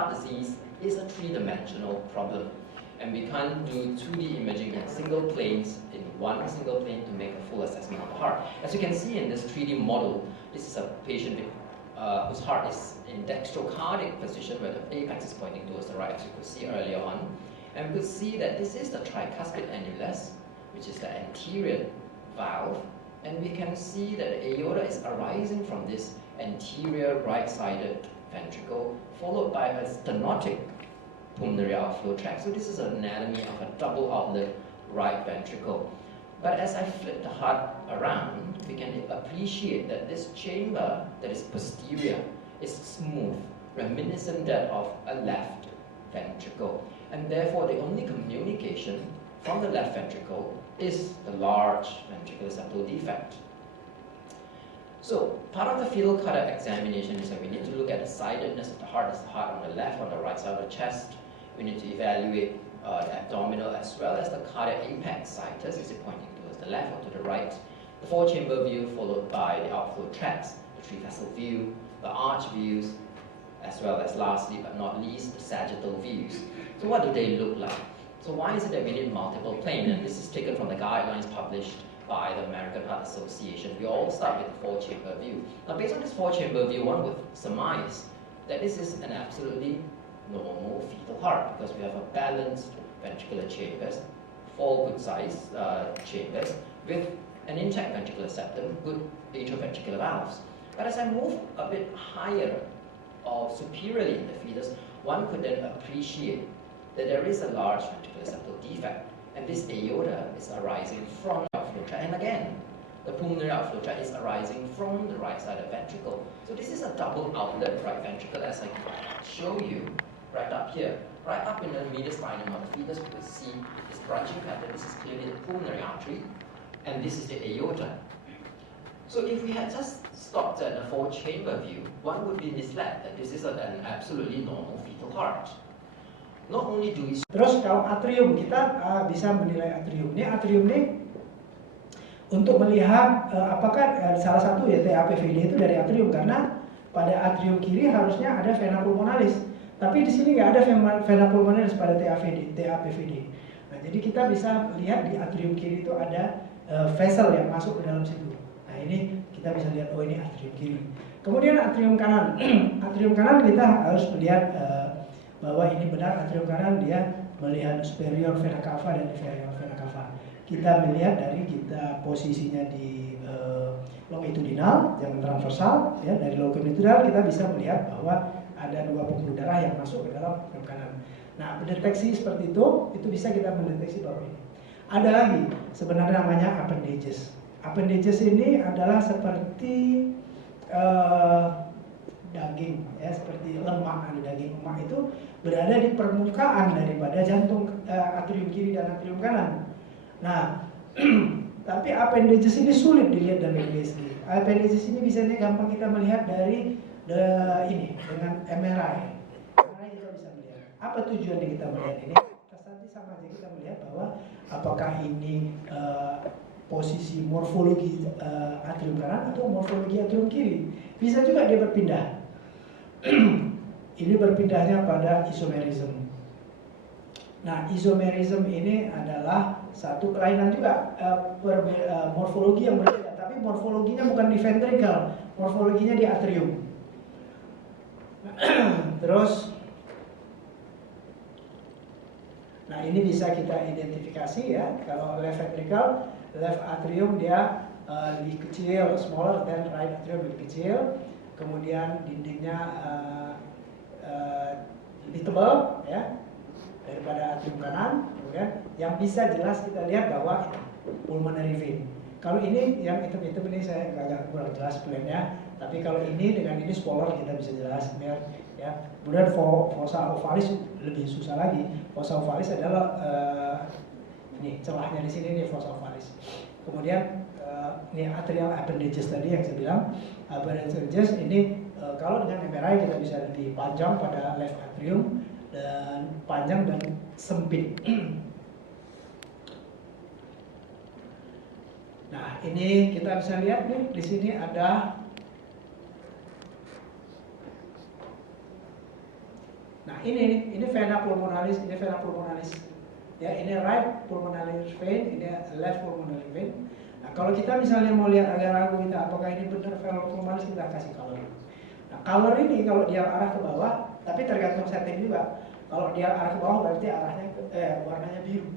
heart disease is a three-dimensional problem. And we can't do 2D imaging in single planes, in one single plane, to make a full assessment of the heart. As you can see in this 3D model, this is a patient whose heart is in dextrocardic position, where the apex is pointing towards the right, as you could see earlier on. And we could see that this is the tricuspid annulus, which is the anterior valve. And we can see that the aorta is arising from this anterior right-sided ventricle, followed by a stenotic pulmonary outflow tract. So this is an anatomy of a double outlet right ventricle. But as I flip the heart around, we can appreciate that this chamber that is posterior is smooth, reminiscent that of a left ventricle. And therefore, the only communication from the left ventricle is the large ventricular septal defect. So, part of the fetal cardiac examination is that we need to look at the sidedness of the heart. Is the heart on the left or the right side of the chest? We need to evaluate the abdominal as well as the cardiac apex situs. Is it pointing towards the left or to the right? The four-chamber view followed by the outflow tracts, the three-vessel view, the arch views, as well as lastly but not least, the sagittal views. So what do they look like? So why is it that we need multiple planes? And this is taken from the guidelines published by the American Heart Association. We all start with the four-chamber view. Now based on this four-chamber view, one would surmise that this is an absolutely normal fetal heart because we have a balanced ventricular chambers, four good-sized chambers with an intact ventricular septum, good atrioventricular valves. But as I move a bit higher or superiorly in the fetus, one could then appreciate that there is a large ventricular septal defect, and this aorta is arising from the outflow tract. And again, the pulmonary outflow tract is arising from the right side of ventricle. So this is a double outlet right ventricle, as I can show you right up here. Right up in the mediastinum of the fetus, we could see this branching pattern. This is clearly the pulmonary artery, and this is the aorta. So if we had just stopped at the four-chamber view, one would be misled that this is an absolutely normal fetal heart. Not only do we... Terus kalau atrium, kita bisa menilai atrium. Ini atrium ini untuk melihat apakah salah satu ya TAPVD itu dari atrium, karena pada atrium kiri harusnya ada vena pulmonalis, tapi di sini nggak ada vena pulmonalis pada TAPVD. Nah, jadi kita bisa lihat di atrium kiri itu ada vessel yang masuk ke dalam situ. Nah, ini kita bisa lihat, oh ini atrium kiri. Kemudian atrium kanan. Atrium kanan kita harus melihat bahwa ini benar atrium kanan, dia melihat superior vena cava dan inferior vena cava. Kita melihat dari kita posisinya di longitudinal, jangan transversal, ya, dari longitudinal kita bisa melihat bahwa ada dua pembuluh darah yang masuk ke dalam atrium kanan. Nah, mendeteksi seperti itu bisa kita mendeteksi bahwa ini. Ada lagi sebenarnya namanya appendages. Appendages ini adalah seperti daging, ya, seperti lemak, ada daging lemak itu berada di permukaan daripada jantung atrium kiri dan atrium kanan. Nah, tapi appendages ini sulit dilihat dari USG. Appendages ini biasanya gampang kita melihat dari ini dengan MRI. MRI kita bisa melihat. Apa tujuannya kita melihat ini? Nanti sama aja kita melihat bahwa apakah ini posisi morfologi atrium kanan atau morfologi atrium kiri. Bisa juga dia berpindah. Ini berpindahnya pada isomerism. Nah, isomerism ini adalah satu kelainan juga, morfologi yang berbeda, tapi morfologinya bukan di ventricle, morfologinya di atrium. Terus, nah ini bisa kita identifikasi ya, kalau left ventricle, left atrium dia lebih kecil, smaller than right atrium, lebih kecil. Kemudian dindingnya lebih tebal ya daripada atrium kanan. Kemudian yang bisa jelas kita lihat bahwa pulmonary vein. Kalau ini yang hitam-hitam ini saya agak kurang jelas plannya, tapi kalau ini dengan ini spoiler kita bisa jelas ya. Kemudian fossa ovalis lebih susah lagi. Fossa ovalis adalah ini celahnya di sini nih, fossa ovalis. Kemudian ini atrial appendages tadi yang saya bilang. Appendages ini kalau dengan MRI kita bisa lebih panjang pada left atrium dan panjang dan sempit. Nah, ini kita bisa lihat nih, di sini ada. Nah ini vena pulmonalis, ini vena pulmonalis. Ya, ini right pulmonary vein, ini left pulmonary vein. Nah, kalau kita misalnya mau lihat agak ragu kita apakah ini benar vena pulmonalis, kita kasih color. Nah, color ini kalau dia arah ke bawah, tapi tergantung setting juga. Kalau dia arah ke bawah berarti arahnya warnanya biru.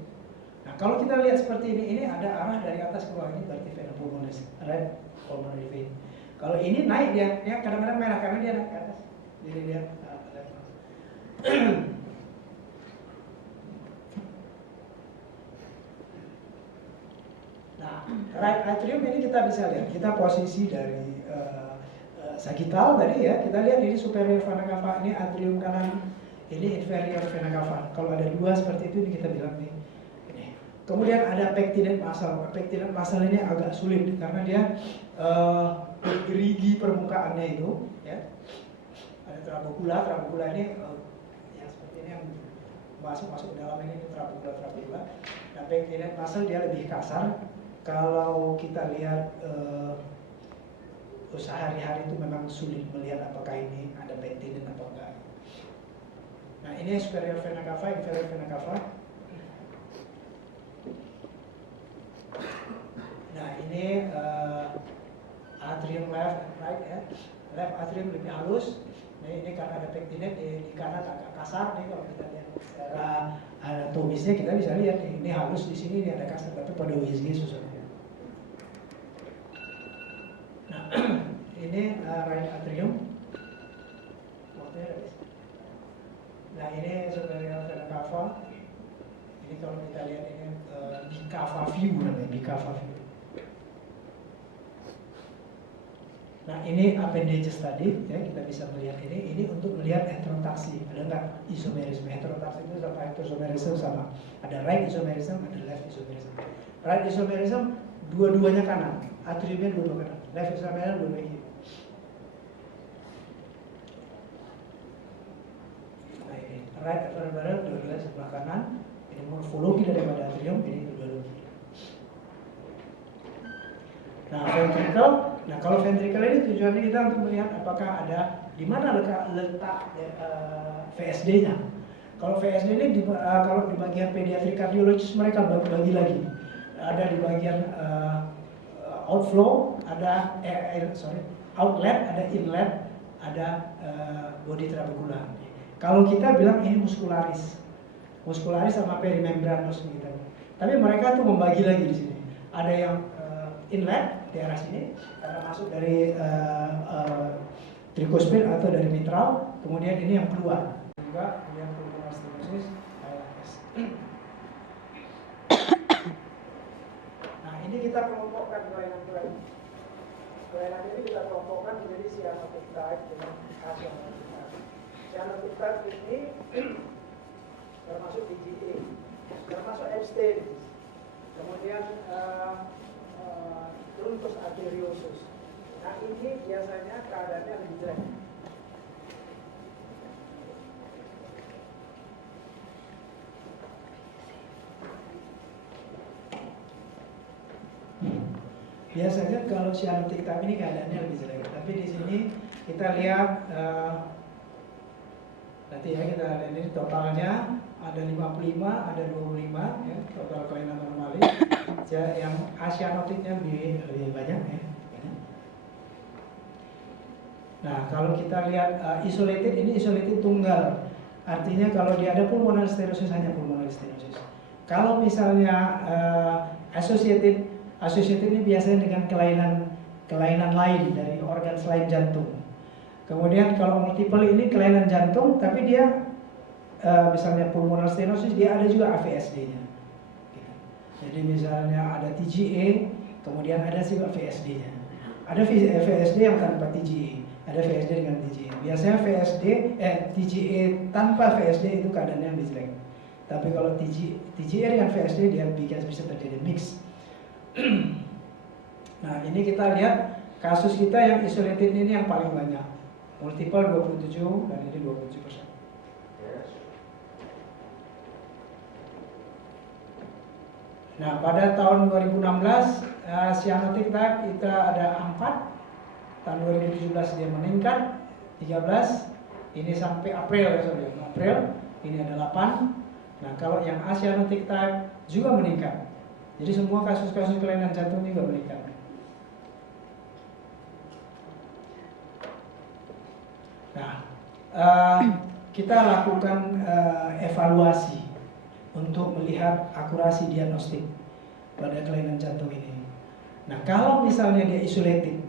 Nah, kalau kita lihat seperti ini ada arah dari atas ke bawah, ini berarti vena pulmonalis, right pulmonary vein. Kalau ini naik dia kadang-kadang merah karena dia naik ke atas. Jadi dia Nah, right atrium ini kita bisa lihat, kita posisi dari sagittal tadi ya, kita lihat ini superior vena cava, ini atrium kanan, ini inferior vena cava. Kalau ada dua seperti itu, ini kita bilang nih. Ini. Kemudian ada pectinate muscle. Pectinate muscle ini agak sulit karena dia gerigi permukaannya itu, ya. Ada trabecula ini yang seperti ini yang masuk ke dalam ini trabecula. Nah, pectinate muscle dia lebih kasar. Kalau kita lihat sehari-hari itu memang sulit melihat apakah ini ada pectinate atau enggak. Nah, ini superior vena cava, inferior vena cava. Nah, ini atrium left and right ya. Left atrium lebih halus. Ini karena ada pectinate di kanan agak kasar nih kalau kita lihat secara anatomisnya kita bisa lihat nih, ini halus di sini, ini ada kasar, tapi pada USG susah. Nah, ini right atrium. Nah, ini superior vena cava. Ini kalau kita lihat ini di cava view namanya, di cava view. Nah, ini appendages tadi, ya kita bisa melihat ini. Ini untuk melihat heterotaxy. Ada nggak isomerisme? Heterotaxy itu sama heterosomerism sama. Ada right isomerism, ada left isomerism. Right isomerism dua-duanya kanan, atriumnya dua-dua kanan. Left isomerism dua-duanya kiri. Nah, ini right isomerism dua-duanya sebelah kanan. Ini morfologi daripada atrium, ini dua-duanya kiri. Nah, ventricle. Nah, kalau ventricle ini tujuannya kita untuk melihat apakah ada di mana letak VSD-nya. Kalau VSD ini kalau di bagian pediatric cardiologist mereka bagi lagi. Ada di bagian outflow, ada outlet, ada inlet, ada body trabecula. Kalau kita bilang ini muscularis sama perimembranous gitu. Tapi mereka tuh membagi lagi di sini. Ada yang inlet di arah sini karena masuk dari tricuspid atau dari mitral, kemudian ini yang keluar juga yang pulmonary stenosis ALS. Nah, ini kita kelompokkan kelainan-kelainan. Kelainan ini kita kelompokkan menjadi cyanotic type dengan acyanotic type. Cyanotic type ini termasuk TGA, termasuk abstain, kemudian truntus arteriosus. Nah, ini biasanya keadaannya lebih jelek. Biasanya kalau cyanotic type ini keadaannya lebih jelek. Tapi di sini kita lihat nanti ya kita lihat ini totalnya ada 55, ada 25 ya, total kelainan anomali. Yang acyanotiknya lebih banyak ya. Nah, kalau kita lihat isolated, ini isolated tunggal. Artinya kalau dia ada pulmonary stenosis, hanya pulmonary stenosis. Kalau misalnya associated ini biasanya dengan kelainan lain dari organ selain jantung. Kemudian kalau multiple ini kelainan jantung, tapi dia misalnya pulmonary stenosis, dia ada juga AVSD-nya. Jadi misalnya ada TGA, kemudian ada juga VSD-nya. Ada VSD yang tanpa TGA, ada VSD dengan TGA. Biasanya TGA tanpa VSD itu keadaannya lebih jelek. Tapi kalau TGA dengan VSD dia bisa terjadi mix. Nah, ini kita lihat kasus kita yang isolated ini yang paling banyak. Multiple 27 dan ini 27%. Nah, pada tahun 2016 cyanotic type kita ada 4. Tahun 2017 dia meningkat 13. ini sampai April ya sorry, April ini ada 8. Nah kalau yang cyanotic type juga meningkat. Jadi semua kasus-kasus kelainan jantung juga meningkat. Nah kita lakukan evaluasi untuk melihat akurasi diagnostik pada kelainan jantung ini. Nah kalau misalnya dia isolated,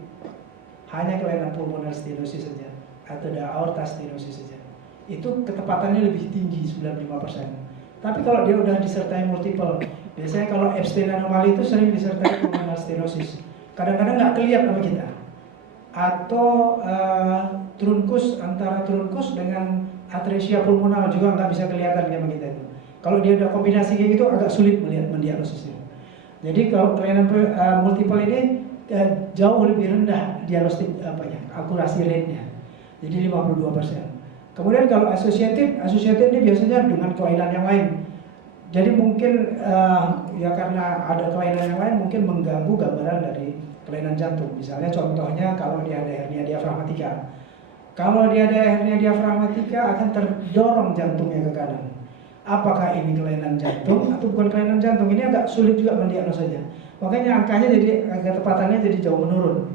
hanya kelainan pulmonar stenosis saja atau ada aorta stenosis saja, itu ketepatannya lebih tinggi 95%. Tapi kalau dia udah disertai multiple, biasanya kalau Epstein anomali itu sering disertai pulmonar stenosis. Kadang-kadang nggak kelihatan sama kita. Atau trunkus, antara trunkus dengan atresia pulmonar juga nggak bisa kelihatan sama kita itu. Kalau dia ada kombinasi kayak gitu agak sulit melihat mendiagnosisnya. Jadi kalau kelainan multiple ini jauh lebih rendah diagnostik akurasi rate-nya. Jadi 52%. Kemudian kalau associated ini biasanya dengan kelainan yang lain. Jadi mungkin ya karena ada kelainan yang lain mungkin mengganggu gambaran dari kelainan jantung. Misalnya contohnya kalau dia ada hernia diafragmatika. Kalau dia ada hernia diafragmatika akan terdorong jantungnya ke kanan. Apakah ini kelainan jantung atau bukan kelainan jantung? Ini agak sulit juga mendiagnosanya. Makanya angkanya jadi ketepatannya jadi jauh menurun.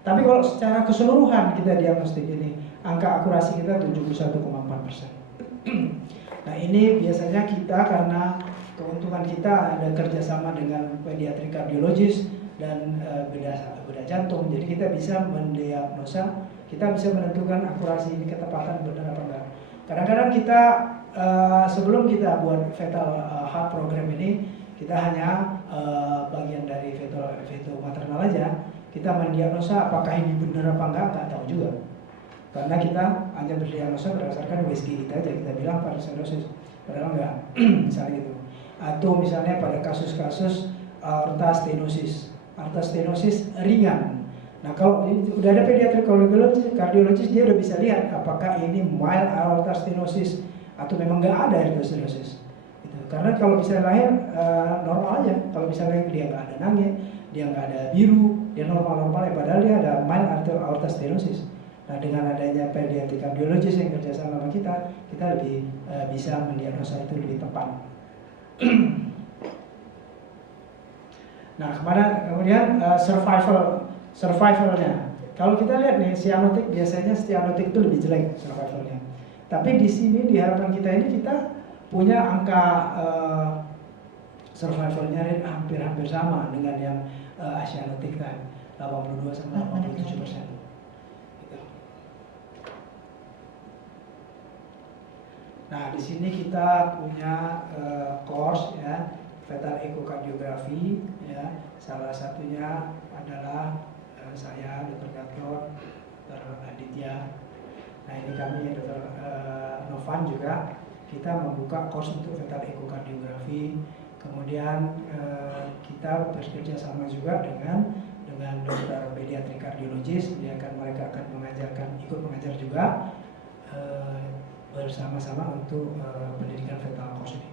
Tapi kalau secara keseluruhan kita diagnostik ini, angka akurasi kita 71,4%. Nah ini biasanya kita karena keuntungan kita ada kerjasama dengan pediatri kardiologis dan bedah jantung, jadi kita bisa mendiagnosa, kita bisa menentukan akurasi ini ketepatan benar apa enggak. Kadang-kadang kita sebelum kita buat fetal heart program ini, kita hanya bagian dari fetal maternal aja, kita mendiagnosa apakah ini benar apa enggak, nggak tahu juga. Karena kita hanya berdiagnosa berdasarkan USG kita aja, kita bilang parasitosis, padahal enggak, misalnya gitu. Atau misalnya pada kasus-kasus aorta stenosis ringan. Nah kalau udah ada pediatri kardiologis dia udah bisa lihat apakah ini mild aorta stenosis atau memang nggak ada aorta stenosis. Gitu. Karena kalau misalnya lahir normal aja, kalau misalnya dia nggak ada nangis, dia nggak ada biru, dia normal-normal ya, padahal dia ada mild aorta stenosis. Nah dengan adanya pediatri kardiologis yang kerjasama sama kita lebih bisa mendiagnosa itu lebih tepat. Nah kemudian survivalnya. Kalau kita lihat nih cyanotic, biasanya cyanotic itu lebih jelek survivalnya. Tapi di sini di harapan kita ini kita punya angka survivalnya hampir sama dengan yang cyanotic kan, 82 sampai 87%. Nah, di sini kita punya course ya, fetal ekokardiografi ya. Salah satunya adalah saya, Dr. Gatot, Dr. Aditya. Nah, ini kami Dr. Novan juga. Kita membuka course untuk fetal ekokardiografi. Kemudian kita bekerja sama juga dengan dokter pediatri kardiologis. Mereka akan ikut mengajar juga. Bersama-sama untuk pendidikan fetal course ini.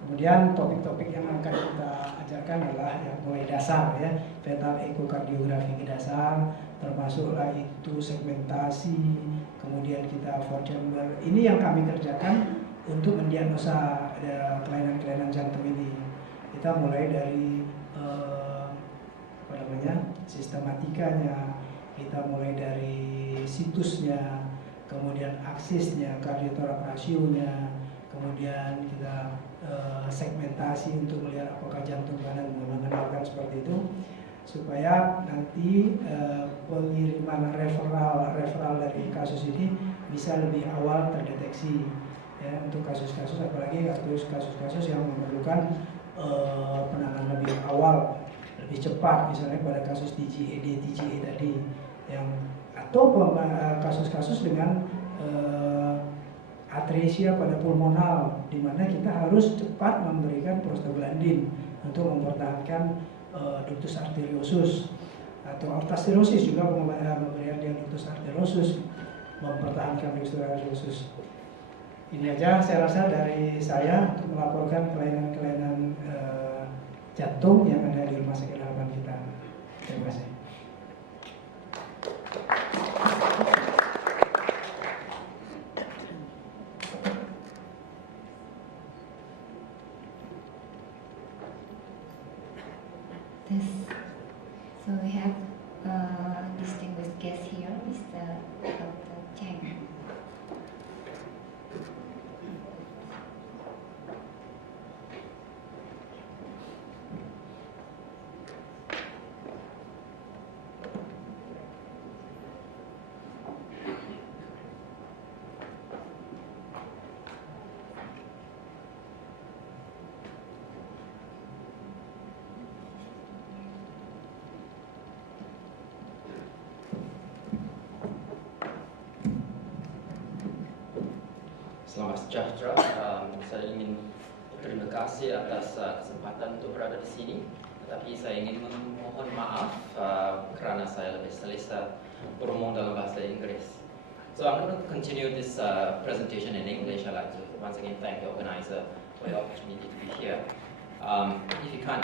Kemudian topik-topik yang akan kita ajarkan adalah yang mulai dasar ya, fetal ekokardiografi dasar, termasuklah itu segmentasi, kemudian kita four chamber. Ini yang kami kerjakan untuk mendiagnosa kelainan-kelainan jantung ini. Kita mulai dari sistematikanya, kita mulai dari situsnya, kemudian aksisnya, kardiotorak rasionya, kemudian kita segmentasi untuk melihat apakah jantung kanan mengenalkan seperti itu, supaya nanti pengiriman referral dari kasus ini bisa lebih awal terdeteksi ya, untuk kasus-kasus, apalagi kasus-kasus yang memerlukan penanganan lebih awal, lebih cepat, misalnya pada kasus TGA tadi yang atau kasus-kasus dengan atresia pada pulmonal, di mana kita harus cepat memberikan prostaglandin untuk mempertahankan ductus arteriosus, atau aorta stenosis juga memberikan dia ductus arteriosus, mempertahankan ductus arteriosus. Ini aja saya rasa dari saya untuk melaporkan kelainan-kelainan jantung yang ada di rumah sakit harapan kita. Terima kasih. Yes. So we have distinguished guest here, Mr. Dr. Cheng. Selamat sejahtera. Saya ingin berterima kasih atas kesempatan untuk berada di sini. Tetapi saya ingin memohon maaf kerana saya lebih selesa beromong dalam bahasa Inggris. So I'm going to continue this presentation in English. I'd like to once again thank the organizer for the opportunity to be here. If you can't